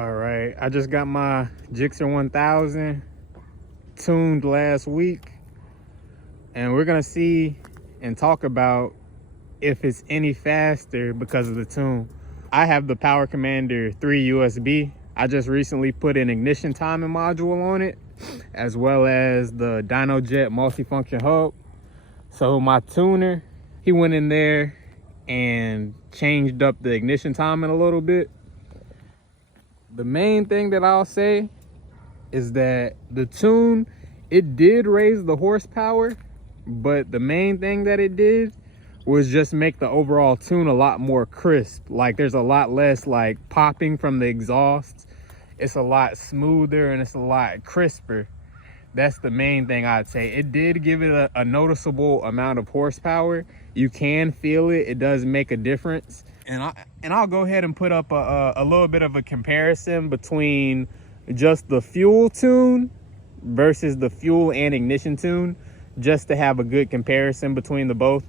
All right, I just got my gsxr 1000 tuned last week, and we're gonna see and talk about if it's any faster because of the tune. I have the Power Commander 3 USB. I just recently put an ignition timing module on it, as well as the dyno jet multifunction hub. So my tuner, he went in there and changed up the ignition timing a little bit. The main thing that I'll say is that the tune, it did raise the horsepower, but the main thing that it did was just make the overall tune a lot more crisp. Like, there's a lot less like popping from the exhaust. It's a lot smoother and it's a lot crisper. That's the main thing I'd say. It did give it a noticeable amount of horsepower. You can feel it. It does make a difference. And I'll go ahead and put up a little bit of a comparison between just the fuel tune versus the fuel and ignition tune, just to have a good comparison between the both.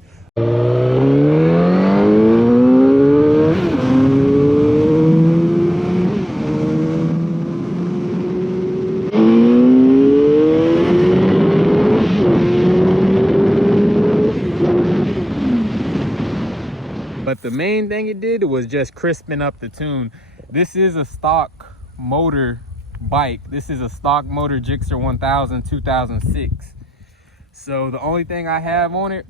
But the main thing it did was just crisping up the tune. This is a stock motor bike. This is a stock motor gsxr 1000 2006. So the only thing I have on it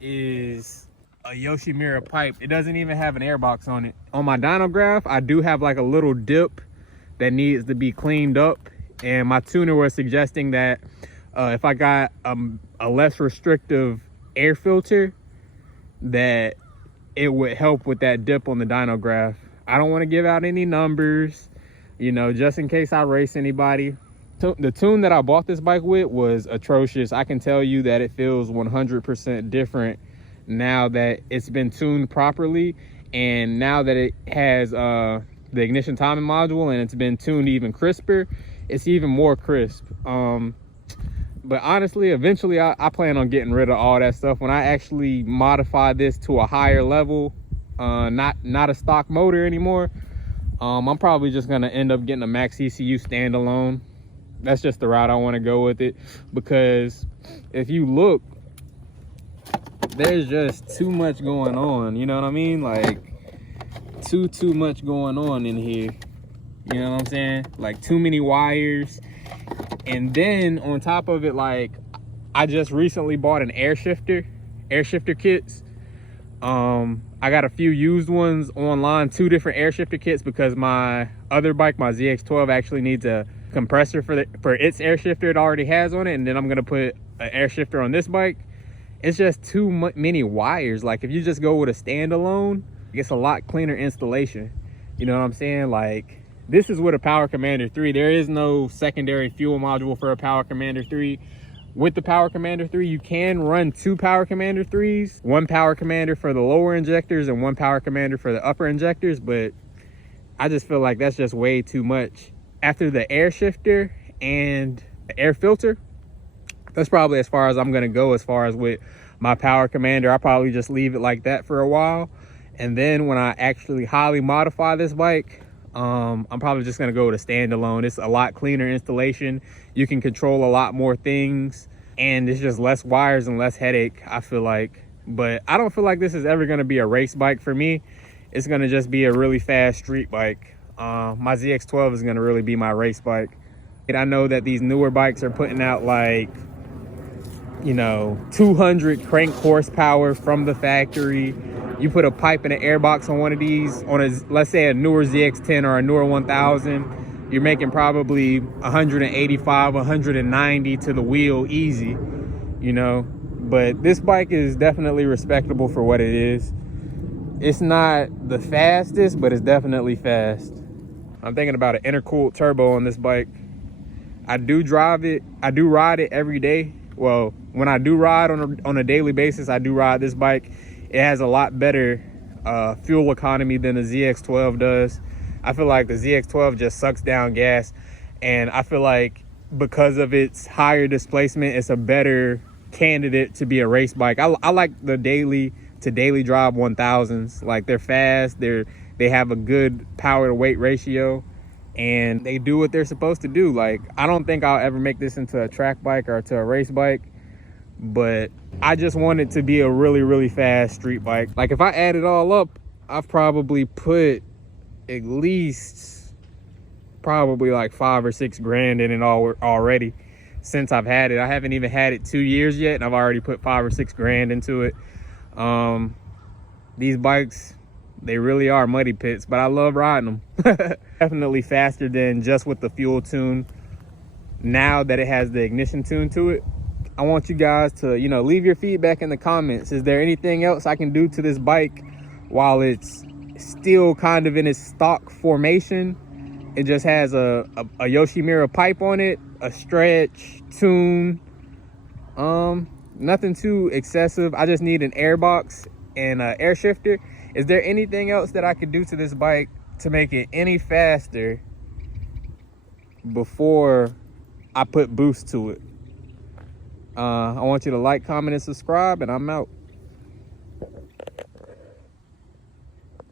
is a Yoshimura pipe. It doesn't even have an airbox on it. On my dyno graph, I do have like a little dip that needs to be cleaned up, and my tuner was suggesting that if I got a less restrictive air filter, that it would help with that dip on the dyno graph. I don't want to give out any numbers, you know, just in case I race anybody. The tune that I bought this bike with was atrocious. I can tell you that it feels 100% different now that it's been tuned properly, and now that it has the ignition timing module and it's been tuned even crisper, it's even more crisp. But honestly, eventually I plan on getting rid of all that stuff when I actually modify this to a higher level, not a stock motor anymore. I'm probably just gonna end up getting a max ECU standalone. That's just the route I want to go with it, because if you look, there's just too much going on, you know what I mean? Like too much going on in here, you know what I'm saying? Like too many wires. And then on top of it, like, I just recently bought an air shifter kits. I got a few used ones online, 2 different air shifter kits, because my other bike, my ZX12, actually needs a compressor for its air shifter it already has on it, and then I'm gonna put an air shifter on this bike. It's just too many wires. Like, if you just go with a standalone, it's a lot cleaner installation, you know what I'm saying? Like, this is with a Power Commander 3. There is no secondary fuel module for a Power Commander 3. With the Power Commander 3, you can run 2 Power Commander 3s, 1 Power Commander for the lower injectors and 1 Power Commander for the upper injectors, but I just feel like that's just way too much. After the air shifter and the air filter, that's probably as far as I'm gonna go as far as with my Power Commander. I'll probably just leave it like that for a while, and then when I actually highly modify this bike, I'm probably just gonna go with a standalone. It's a lot cleaner installation. You can control a lot more things, and it's just less wires and less headache, I feel like. But I don't feel like this is ever gonna be a race bike for me. It's gonna just be a really fast street bike. My ZX12 is gonna really be my race bike. And I know that these newer bikes are putting out like, you know, 200 crank horsepower from the factory. You put a pipe and an airbox on one of these, on a, let's say a newer ZX10 or a newer 1000, you're making probably 185, 190 to the wheel easy, you know. But this bike is definitely respectable for what it is. It's not the fastest, but it's definitely fast. I'm thinking about an intercooled turbo on this bike. I do ride it every day. Well, when I do ride on a daily basis, I do ride this bike. It has a lot better fuel economy than the ZX12 does. I feel like the ZX12 just sucks down gas, and I feel like because of its higher displacement, it's a better candidate to be a race bike. I like the daily drive 1000s. Like, they're fast, they have a good power to weight ratio. and they do what they're supposed to do. Like, I don't think I'll ever make this into a track bike or to a race bike, but I just want it to be a really, really fast street bike. Like, if I add it all up, I've probably put at least probably like 5 or 6 grand in it already since I've had it. I haven't even had it 2 years yet, and I've already put 5 or 6 grand into it. These bikes, they really are muddy pits, but I love riding them. Definitely faster than just with the fuel tune. Now that it has the ignition tune to it, I want you guys to, you know, leave your feedback in the comments. Is there anything else I can do to this bike while it's still kind of in its stock formation? It just has a Yoshimura pipe on it, a stretch, tune, nothing too excessive. I just need an air box and an air shifter. Is there anything else that I could do to this bike to make it any faster before I put boost to it? I want you to like, comment, and subscribe, and I'm out.